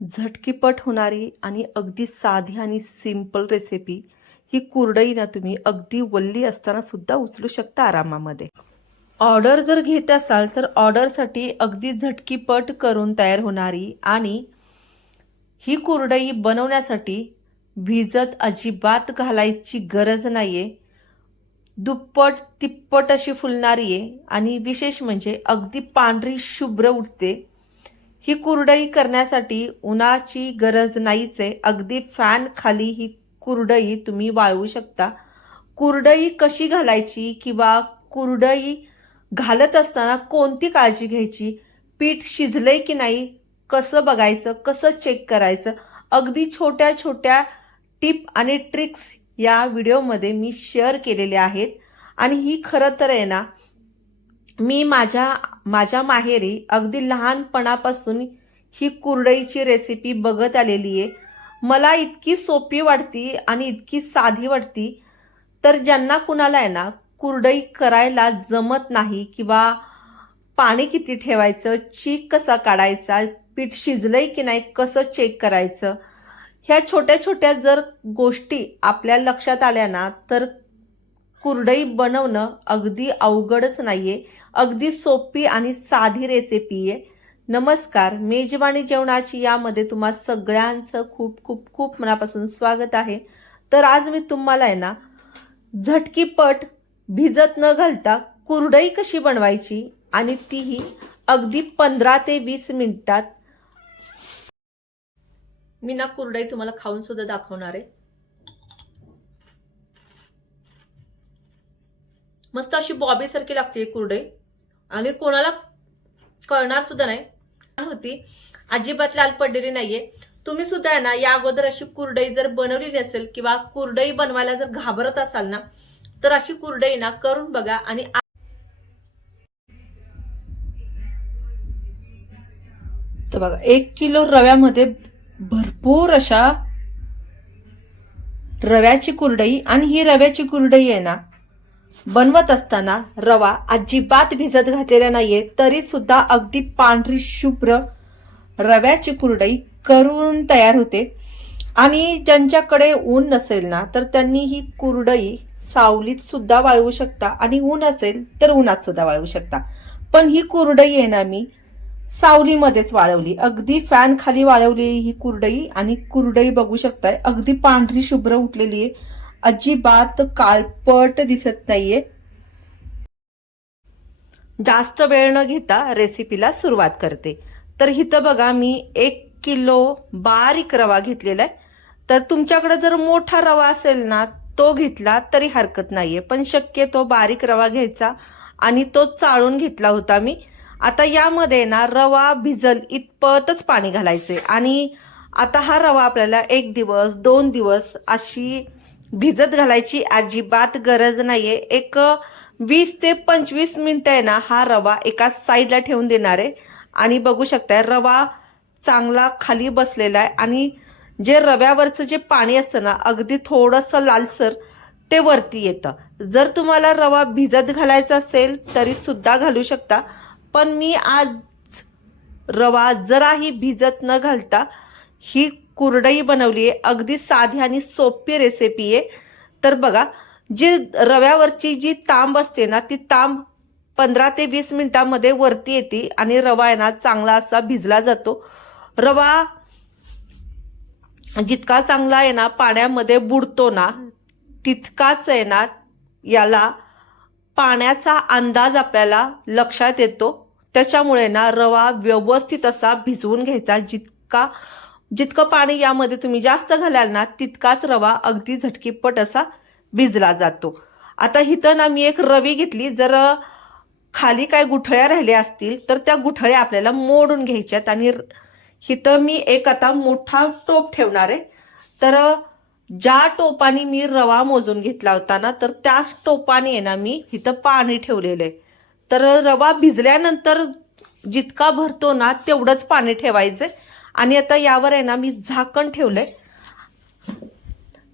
झटकीपट होणारी आणि अगदी साधी आणि सिंपल रेसिपी ही कुरडई ना तुम्ही अगदी वल्ली असताना सुद्धा उचलू शकता आरामामध्ये. ऑर्डर जर घेत असाल तर ऑर्डरसाठी अगदी झटकीपट करून तयार होणारी आणि ही कुरडई बनवण्यासाठी भिजत अजिबात घालायची गरज नाही आहे दुप्पट तिप्पट अशी फुलणारी आहे आणि विशेष म्हणजे अगदी पांढरी शुभ्र उठते ही कुरडई करण्यासाठी उन्हाची गरज नाहीच आहे अगदी फॅन खाली ही कुरडई तुम्ही वाळवू शकता. कुरडई कशी घालायची किंवा कुरडई घालत असताना कोणती काळजी घ्यायची? पीठ शिजले की नाही? कसं बघायचं? कसं चेक करायचं? अगदी छोट्या छोट्या टिप आणि ट्रिक्स या व्हिडिओमध्ये मी शेअर केलेल्या आहेत. आणि ही खरं तर आहे ना मी माझ्या माझ्या माहेरी अगदी लहानपणापासून ही कुरडईची रेसिपी बघत आलेली आहे. मला इतकी सोपी वाटती आणि इतकी साधी वाटती तर ज्यांना कुणाला आहे ना कुरडई करायला जमत नाही किंवा पाणी किती ठेवायचं चीक कसा काढायचा पीठ शिजलंय की नाही कसं चेक करायचं ह्या छोट्या छोट्या जर गोष्टी आपल्या लक्षात आल्या ना तर कुरडई बनवणं अगदी अवघडच नाहीये. अगदी सोपी आणि साधी रेसिपी आहे. नमस्कार मेजवानी जेवणाची यामध्ये तुम्हा सगळ्यांचं खूप खूप खूप मनापासून स्वागत आहे. तर आज मी तुम्हाला आहे ना झटकीपट भिजत न घालता कुरडई कशी बनवायची आणि तीही अगदी पंधरा ते वीस मिनिटात. मी ना कुरडई तुम्हाला खाऊन सुद्धा दाखवणार आहे. मस्त अशी बॉबीसारखी लागते कुरडई. आणि कोणाला कळणार सुद्धा नाही. होती. अजिबात लाल पडलेली नाहीये. तुम्ही सुद्धा आहे ना या अगोदर अशी कुरडई जर बनवली नसेल किंवा कुरडई बनवायला जर घाबरत असाल ना तर अशी कुरडई ना करून बघा आणि तर बघा एक किलो रव्यामध्ये भरपूर अशा रव्याची कुरडई आणि ही रव्याची कुरडई आहे ना बनवत असताना रवा अजिबात भिजत घातलेला नाहीये तरी सुद्धा अगदी पांढरी शुभ्र रव्याची कुरडई करून तयार होते. आणि ज्यांच्याकडे ऊन नसेल ना तर त्यांनी ही कुरडई सावलीत सुद्धा वाळवू शकता. आणि ऊन असेल तर उन्हात सुद्धा वाळवू शकता. पण ही कुरडई आहे ना मी सावलीमध्येच वाळवली. अगदी फॅन खाली वाळवली ही कुरडई आणि कुरडई बघू शकताय अगदी पांढरी शुभ्र उठलेली आहे. अजिबात काळपट दिसत नाहीये. जास्त वेळ न घेता रेसिपीला सुरुवात करते. तर इथं बघा मी एक किलो बारीक रवा घेतलेला आहे. तर तुमच्याकडे जर मोठा रवा असेल ना तो घेतला तरी हरकत नाहीये. पण शक्यतो बारीक रवा घ्यायचा आणि तो चाळून घेतला होता मी. आता यामध्ये ना रवा भिजल इतपतच पाणी घालायचे आणि आता हा रवा आपल्याला एक दिवस दोन दिवस अशी भिजत घालायची अजिबात गरज नाहीये. एक वीस ते पंचवीस मिनटं आहे ना हा रवा एका साईडला ठेवून देणार आहे. आणि बघू शकताय रवा चांगला खाली बसलेला आहे. आणि जे रव्यावरचं जे पाणी असतं ना अगदी थोडंसं लालसर ते वरती येतं. जर तुम्हाला रवा भिजत घालायचा असेल तरी सुद्धा घालू शकता. पण मी आज रवा जराही भिजत न घालता ही कुरडई बनवली आहे. अगदी साधी आणि सोपी रेसिपी आहे. तर बघा जी रव्यावरची जी तांब असते ना ती तांब पंधरा ते वीस मिनिटांमध्ये वरती येते आणि रवा आहे ना चांगला असा भिजला जातो. रवा जितका चांगला आहे ना पाण्यामध्ये बुडतो ना तितकाच आहे ना याला पाण्याचा अंदाज आपल्याला लक्षात येतो. त्याच्यामुळे ना रवा व्यवस्थित असा भिजवून घ्यायचा. जितका जितकं पाणी यामध्ये तुम्ही जास्त घालाल ना तितकाच रवा अगदी झटकीपट असा भिजला जातो. आता इथं ना मी एक रवी घेतली. जर खाली काय गुठळ्या राहिल्या असतील तर त्या गुठळ्या आपल्याला मोडून घ्यायच्यात आणि इथं मी एक आता मोठा टोप ठेवणार आहे. तर ज्या टोपाने मी रवा मोजून घेतला होता ना तर त्याच टोपाने आहे ना मी इथं पाणी ठेवलेलं आहे. तर रवा भिजल्यानंतर जितका भरतो ना तेवढंच पाणी ठेवायचं आणि आता यावर आहे ना मी झाकण ठेवलंय.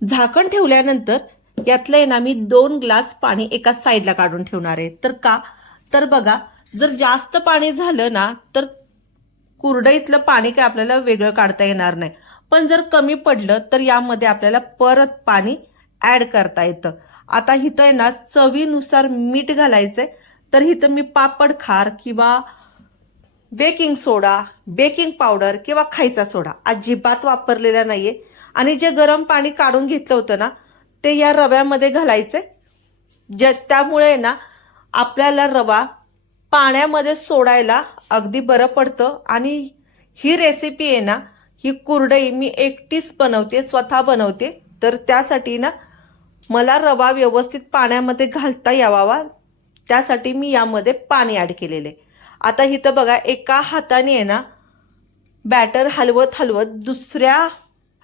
झाकण ठेवल्यानंतर यातलं आहे ना मी दोन ग्लास पाणी एका साईडला काढून ठेवणार आहे. तर का? तर बघा जर जास्त पाणी झालं ना तर कुरडईतलं पाणी काय आपल्याला वेगळं काढता येणार नाही. पण जर कमी पडलं तर यामध्ये आपल्याला परत पाणी ॲड करता येतं. आता इथं आहे ना चवीनुसार मीठ घालायचं आहे तर इथं मी पापड खार किंवा बेकिंग सोडा बेकिंग पावडर किंवा खायचा सोडा अजिबात वापरलेला नाहीये. आणि जे गरम पाणी काढून घेतलं होतं ना ते या रव्यामध्ये घालायचे. ज त्यामुळे ना आपल्याला रवा पाण्यामध्ये सोडायला अगदी बरं पडतं. आणि ही रेसिपी आहे ना ही कुरडई मी एकटीच बनवते स्वतः बनवते. तर त्यासाठी ना मला रवा व्यवस्थित पाण्यामध्ये घालता यावा. त्यासाठी मी यामध्ये पाणी ॲड केलेले आता इथं बघा एका हाताने आहे ना बॅटर हलवत हलवत दुसऱ्या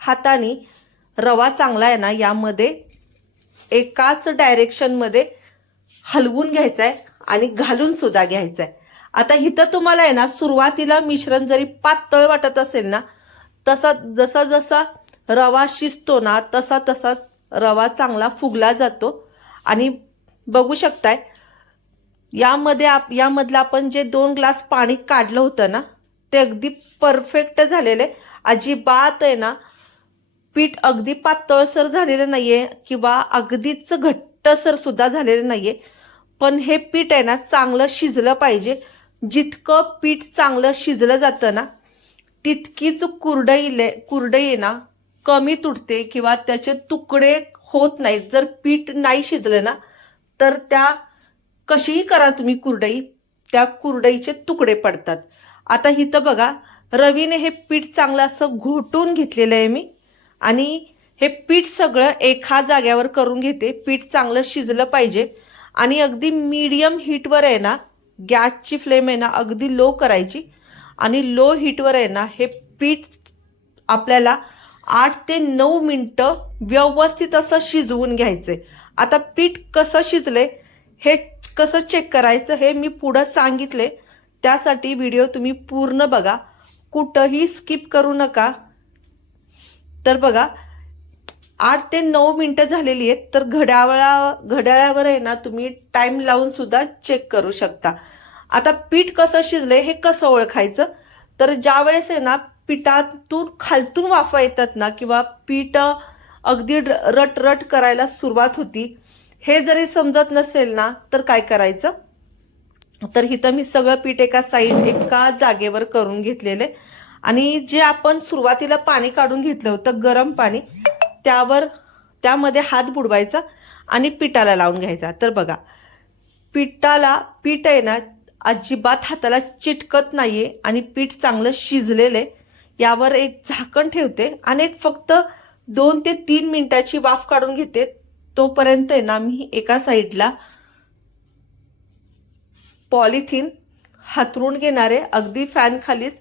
हाताने रवा चांगला आहे ना यामध्ये एकाच डायरेक्शनमध्ये हलवून घ्यायचा आहे आणि घालून सुद्धा घ्यायचा आहे आता इथं तुम्हाला आहे ना सुरुवातीला मिश्रण जरी पातळ वाटत असेल ना तसा जसा जसा रवा शिजतो ना तसा तसा रवा चांगला फुगला जातो. आणि बघू शकताय यामध्ये आप यामधलं आपण जे दोन ग्लास पाणी काढलं होतं ना ते अगदी परफेक्ट झालेले. अजिबात आहे ना पीठ अगदी पातळसर झालेलं नाही आहे किंवा अगदीच घट्टसर सुद्धा झालेलं नाही आहे पण हे पीठ आहे ना चांगलं शिजलं पाहिजे. जितकं पीठ चांगलं शिजलं जातं ना तितकीच कुरडईले कुरडई आहे ना कमी तुटते किंवा त्याचे तुकडे होत नाहीत. जर पीठ नाही शिजलं ना तर त्या कशीही करा तुम्ही कुरडई त्या कुरडईचे तुकडे पडतात. आता इथं बघा रवीने हे पीठ चांगलं असं घोटून घेतलेलं आहे मी. आणि हे पीठ सगळं एका जाग्यावर करून घेते. पीठ चांगलं शिजलं पाहिजे. आणि अगदी मीडियम हीटवर आहे ना गॅसची फ्लेम आहे ना अगदी लो करायची. आणि लो हीटवर आहे ना हे पीठ आपल्याला आठ ते नऊ मिनटं व्यवस्थित असं शिजवून घ्यायचंय. आता पीठ कसं शिजले हे कसं चेक करायचं हे मी पुढं सांगितले. त्यासाठी व्हिडिओ तुम्ही पूर्ण बघा. कुठंही स्किप करू नका. तर बघा आठ ते नऊ मिनटं झालेली आहेत तर घड्याळा घड्याळावर आहे ना तुम्ही टाईम लावून सुद्धा चेक करू शकता. आता पीठ कसं शिजलंय हे कसं ओळखायचं? तर ज्या वेळेस आहे ना पिठातून खालतून वाफा येतात ना किंवा पीठ अगदी रट रट करायला सुरुवात होती हे जरी समजत नसेल ना तर काय करायचं? तर इथं मी सगळं पीठ एका साईड एका जागेवर करून घेतलेले आणि जे आपण सुरुवातीला पाणी काढून घेतलं होतं गरम पाणी त्यावर त्यामध्ये हात बुडवायचा आणि पिठाला लावून घ्यायचा. तर बघा पिठाला पीठ आहे ना अजिबात हाताला चिटकत नाहीये आणि पीठ चांगलं शिजलेलं आहे. यावर एक झाकण ठेवते आणि एक फक्त दोन ते तीन मिनिटाची वाफ काढून घेते. तोपर्यंत आहे ना मी एका साईडला पॉलिथिन हातरून घेणारे अगदी फॅन खालीच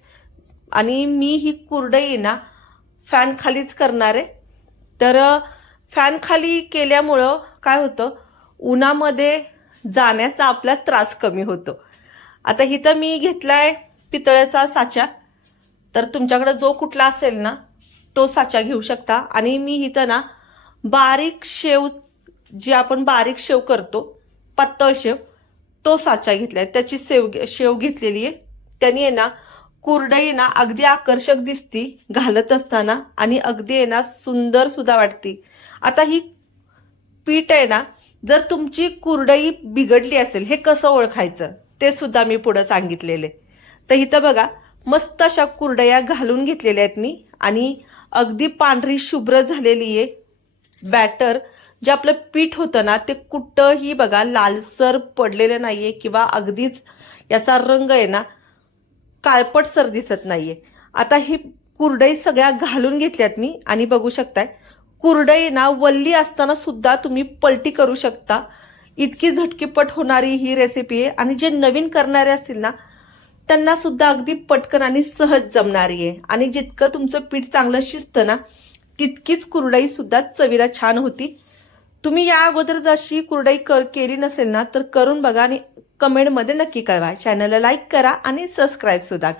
आणि मी ही कुरडई ना फॅन खालीच करणारे. तर फॅन खाली केल्यामुळं काय होतं उन्हामध्ये जाण्याचा आपला त्रास कमी होतो. आता इथं मी घेतला आहे पितळ्याचा साचा. तर तुमच्याकडं जो कुठला असेल ना तो साचा घेऊ शकता. आणि मी इथं ना बारीक शेव जी आपण बारीक शेव करतो पातळ शेव तो साचा घेतलाय. त्याची शेव शेव घेतलेली आहे. त्यांनी आहे ना कुरडई ना अगदी आकर्षक दिसती घालत असताना आणि अगदी आहे ना सुंदर सुद्धा वाटती. आता ही पीठ आहे ना जर तुमची कुरडई बिघडली असेल हे कसं ओळखायचं? ते सुद्धा मी पुढं सांगितलेले तर इथं बघा मस्त अशा कुरडया घालून घेतलेल्या आहेत मी. आणि अगदी पांढरी शुभ्र झालेली आहे बॅटर. जे आपलं पीठ होतं ना ते कुठंही बघा लालसर पडलेलं आहे किंवा अगदीच याचा रंग आहे ना काळपटसर दिसत नाही आहे आता ही कुरडई सगळ्या घालून घेतल्यात मी आणि बघू शकताय. कुरडई ना वल्ली असताना सुद्धा तुम्ही पलटी करू शकता. इतकी झटकीपट होणारी ही रेसिपी आहे आणि जे नवीन करणारे असतील ना त्यांना सुद्धा अगदी पटकन आणि सहज जमणारी आहे. आणि जितकं तुमचं पीठ चांगलं शिजतं ना तितकीच कुरडई सुद्धा चवीला छान होती. तुम्ही या अगोदर जशी कुरडई कर केली नसेल ना तर करून बघा आणि कमेंटमध्ये नक्की कळवा. चॅनलला लाईक करा आणि सबस्क्राईब सुद्धा करा.